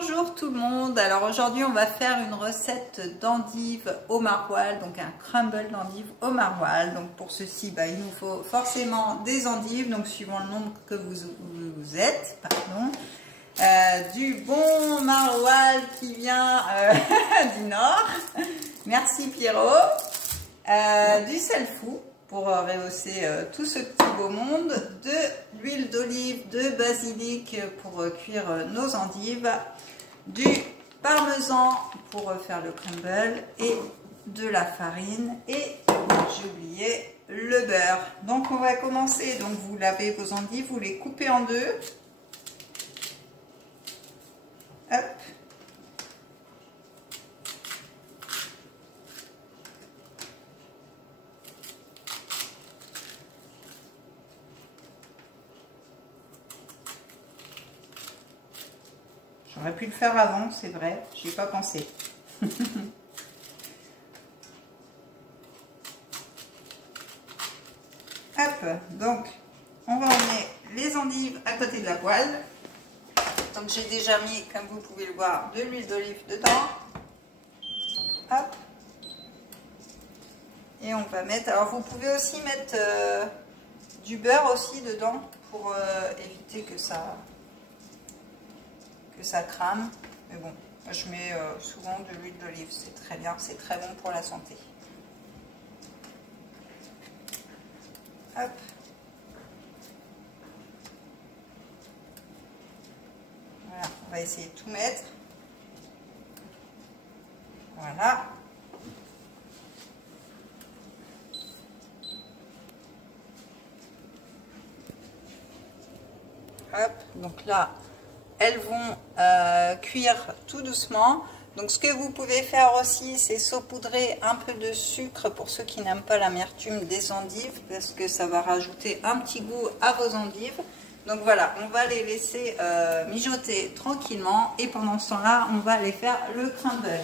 Bonjour tout le monde, alors aujourd'hui on va faire une recette d'endives au maroilles, donc un crumble d'endives au maroilles. Donc pour ceci, il nous faut forcément des endives, donc suivant le nombre que vous êtes, pardon. Du bon maroilles qui vient du nord, merci Pierrot, du sel fou pour rehausser tout ce petit beau monde, de l'huile d'olive, de basilic pour cuire nos endives, du parmesan pour faire le crumble et de la farine et j'ai oublié le beurre. Donc on va commencer, donc vous lavez vos endives, vous les coupez en deux. Hop. J'aurais pu le faire avant, c'est vrai, j'y ai pas pensé. Hop, donc on va emmener les endives à côté de la poêle. Donc j'ai déjà mis, comme vous pouvez le voir, de l'huile d'olive dedans. Hop. Et on va mettre, alors vous pouvez aussi mettre du beurre aussi dedans pour éviter que ça crame. Mais bon, je mets souvent de l'huile d'olive, c'est très bien, c'est très bon pour la santé. Hop. Voilà, on va essayer de tout mettre. Voilà. Hop, donc là, elles vont cuire tout doucement. Donc ce que vous pouvez faire aussi, c'est saupoudrer un peu de sucre pour ceux qui n'aiment pas l'amertume des endives, parce que ça va rajouter un petit goût à vos endives. Donc voilà, on va les laisser mijoter tranquillement et pendant ce temps-là, on va aller faire le crumble.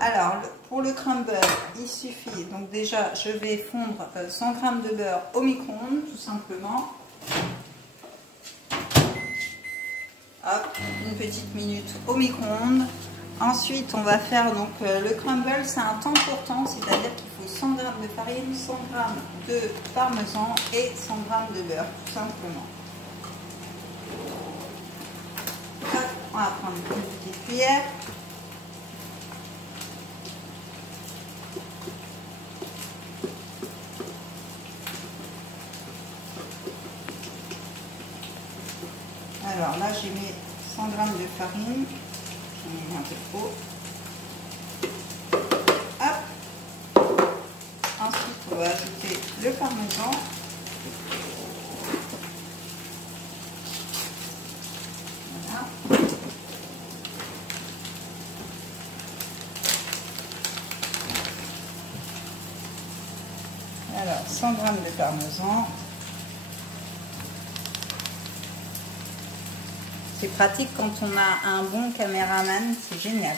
Alors pour le crumble, il suffit, donc déjà je vais fondre 100 g de beurre au micro-ondes tout simplement. Hop, une petite minute au micro-ondes. Ensuite, on va faire donc le crumble, c'est un temps pour temps, c'est-à-dire qu'il faut 100 g de farine, 100 g de parmesan et 100 g de beurre, tout simplement. Hop, on va prendre une petite cuillère. Alors là, j'ai mis 100 g de farine. J'en ai mis un peu trop. Hop. Ensuite, on va ajouter le parmesan. Voilà. Alors, 100 g de parmesan. C'est pratique quand on a un bon caméraman, c'est génial.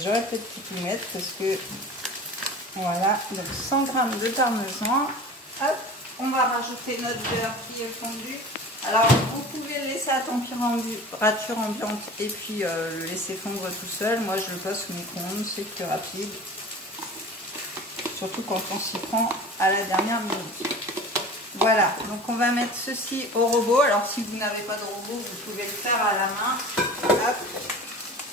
J'aurais peut-être pu mettre parce que voilà, donc 100 g de parmesan. Hop, on va rajouter notre beurre qui est fondu. Alors vous pouvez le laisser à température ambiante et puis le laisser fondre tout seul. Moi je le passe au micro-ondes, c'est plus rapide. Surtout quand on s'y prend à la dernière minute. Voilà, donc on va mettre ceci au robot. Alors si vous n'avez pas de robot, vous pouvez le faire à la main. Hop.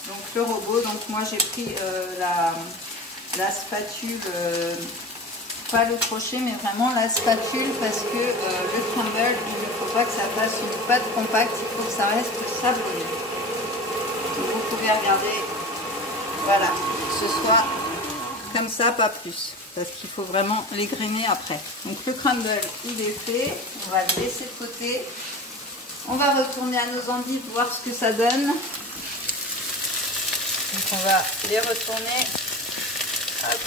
Donc le robot, donc moi j'ai pris la spatule, pas le crochet, mais vraiment la spatule parce que le crumble, il ne faut pas que ça fasse une pâte compacte, il faut que ça reste sablonneux. Donc vous pouvez regarder, voilà, que ce soit comme ça, pas plus. Parce qu'il faut vraiment les grainer après. Donc le crumble, il est fait. On va le laisser de côté. On va retourner à nos endives, voir ce que ça donne. Donc on va les retourner. Hop.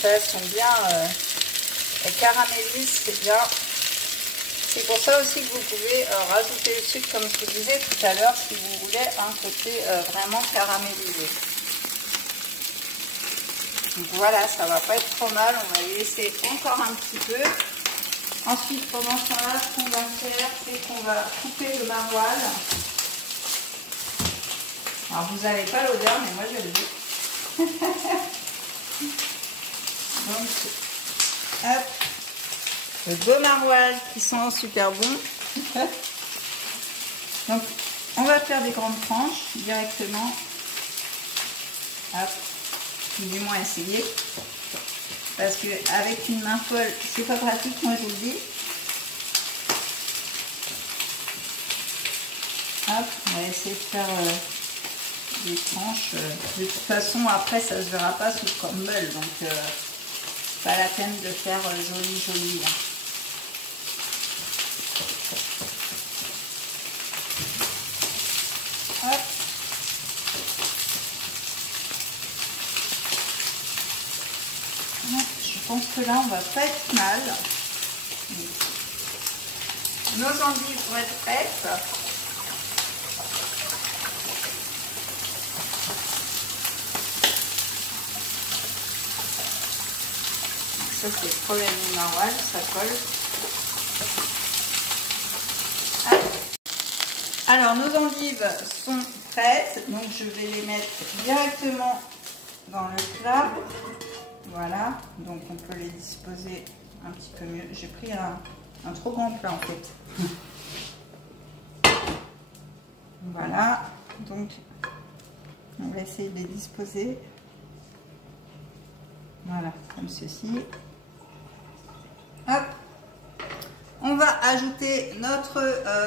Ça, elles sont bien, elles caramélisent, c'est bien. C'est pour ça aussi que vous pouvez rajouter le sucre, comme je vous disais tout à l'heure, si vous voulez un côté vraiment caramélisé. Donc voilà, ça va pas être trop mal. On va les laisser encore un petit peu. Ensuite, pendant ce temps-là, ce qu'on va faire, c'est qu'on va couper le maroilles. Alors, vous n'avez pas l'odeur, mais moi, je le dis. Donc, hop. Le beau maroilles qui sent super bon. Donc, on va faire des grandes tranches directement. Hop. Du moins essayer. Parce que avec une main folle, c'est pas pratique, moi je vous le dis. Hop, on va essayer de faire des tranches. De toute façon, après, ça se verra pas sous le crumble, donc pas la peine de faire joli. Hop. Je pense que là, on va pas être mal. Nos endives vont être prêtes. Ça, c'est le problème du maroilles, ça colle. Alors, nos endives sont prêtes. Donc, je vais les mettre directement dans le plat. Voilà, donc on peut les disposer un petit peu mieux. J'ai pris un trop grand plat en fait. Voilà, donc on va essayer de les disposer. Voilà, comme ceci. Hop. On va ajouter notre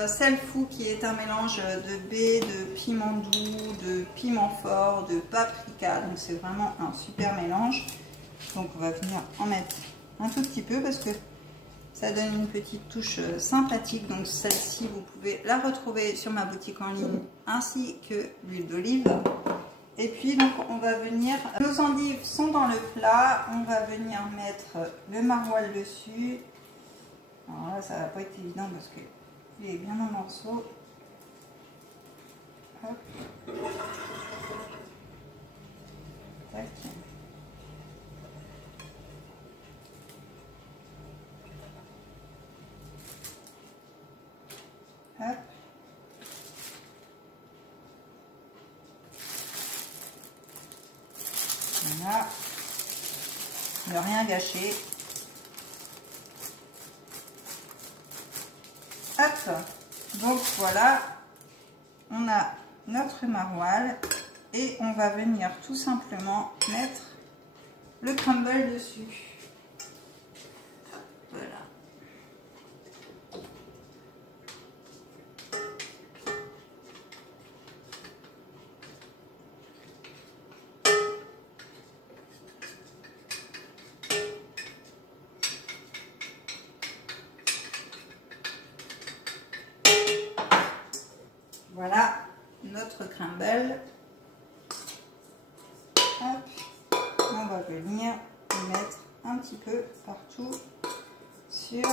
sel fou qui est un mélange de baie, de piment doux, de piment fort, de paprika. Donc c'est vraiment un super mélange. Donc on va venir en mettre un tout petit peu parce que ça donne une petite touche sympathique. Donc celle-ci, vous pouvez la retrouver sur ma boutique en ligne ainsi que l'huile d'olive. Et puis donc on va venir, nos endives sont dans le plat, on va venir mettre le maroilles dessus. Alors là ça va pas être évident parce qu'il est bien en morceaux. Hop. Tac. Hop. Voilà. Ne rien gâcher. Hop. Donc voilà, on a notre maroilles et on va venir tout simplement mettre le crumble dessus. Voilà. Voilà notre crumble. Hop. On va venir mettre un petit peu partout sur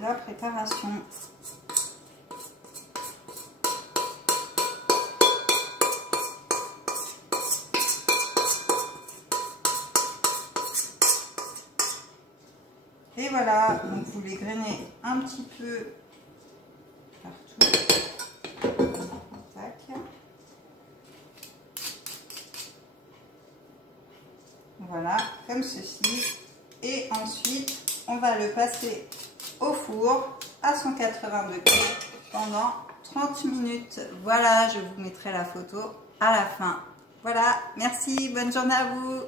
la préparation. Et voilà, donc vous les grainez un petit peu partout. Tac. Voilà, comme ceci. Et ensuite, on va le passer au four à 180 degrés pendant 30 minutes. Voilà, je vous mettrai la photo à la fin. Voilà, merci, bonne journée à vous.